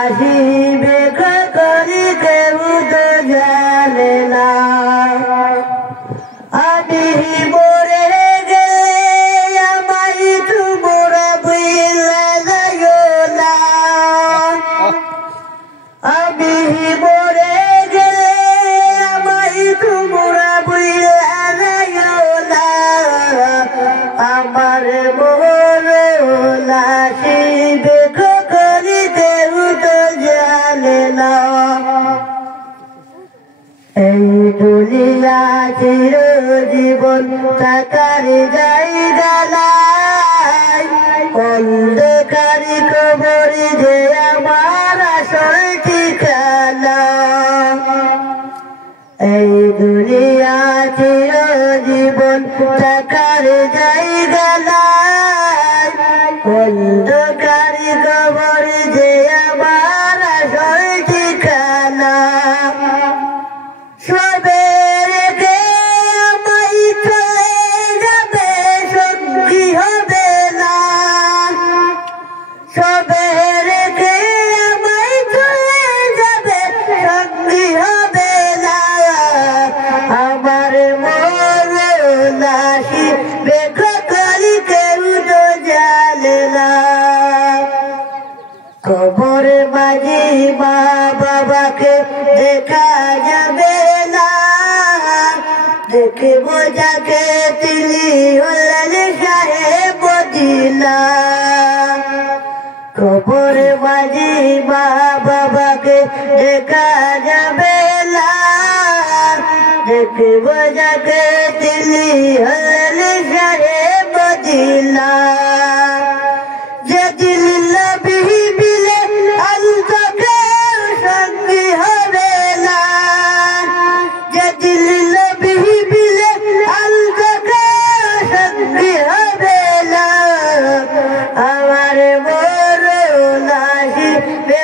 আসিবে করি কেউ তো জানে না আমি মরে গেলে আমায় তোমরা ভুইলা যাইও না আমি মরে গেলে আমায় তোমরা ভুইলা যাইও না আমার মরণ আসিবে করি কেউ তো জানে না এই দুনিয়া চির জীবন থাকার জায়গা নাই অন্ধকার কবর যে আমার আসল ঠিকানা এই দুনিয়া চির জীবন থাকার জায়গা নাই অন্ধকার কবর যে আমার আসল ঠিকানা সবে রেখে আমায় চলে যাবে সঙ্গী হবে না সবে রেখে আমায় চলে যাবে সঙ্গী হবে না আমার মরণ আসিবে করি কেউ তো জানে না কবরে মাঝি মা বাবাকে দেখা যাবে না দেখব যাকে তিনি হলেন সাহেব মদিনা কবরে মাঝি মা বাবাকে দেখা যাবে না দেখব যাকে তিনি হলেন সাহেব মদিনা যেদিন নবী মিলে অন্ধকার সঙ্গী হবে না যেদিন নবী মিলে অন্ধকার সঙ্গী হবে না আমার মরণ আসিবে